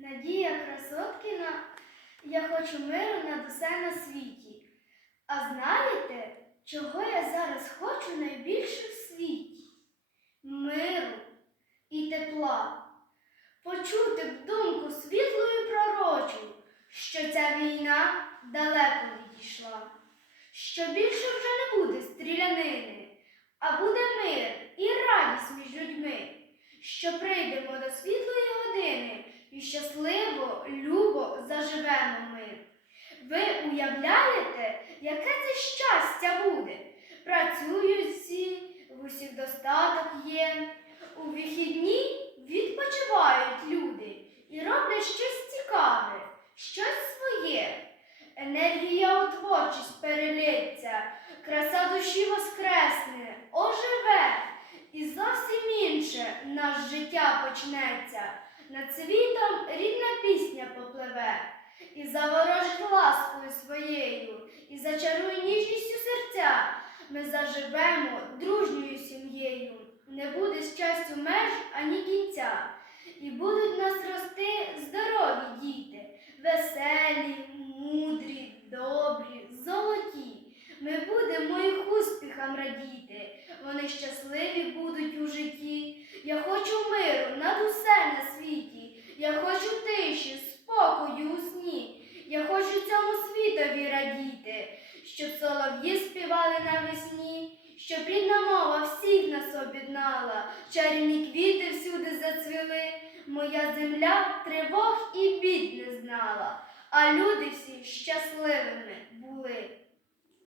Надія Красоткіна, я хочу миру над усе на світі. А знаєте, чого я зараз хочу найбільше в світі? Миру і тепла. Почути б думку світлу і пророчу, що ця війна далеко відійшла, що більше вже не буде стрілянини, а буде мир і радість між людьми, що прийдемо до світлої години і щасливо, любо заживемо ми. Ви уявляєте, яке це щастя буде? Працюють всі, в усіх достаток є. У вихідні відпочивають люди і роблять щось цікаве, щось своє. Енергія у творчість перелється, краса душі воскресне, оживе, і зовсім інше наш життя почнеться. Над світом рідна пісня попливе, і заворожить ласкою своєю, і зачарує ніжністю серця. Ми заживемо дружньою сім'єю, не буде щастю меж ані кінця, і будуть нас рости здорові діти, веселі, мудрі, добрі, золоті. Ми будемо їх успіхам радіти, вони щасливі будуть у житті. Я хочу миру над усе на світі. Я хочу тиші, спокою у сні. Я хочу цьому світові радіти, щоб солов'ї співали навесні, щоб рідна мова всіх нас об'єднала, чарівні квіти всюди зацвіли. Моя земля тривог і бід не знала, а люди всі щасливими були.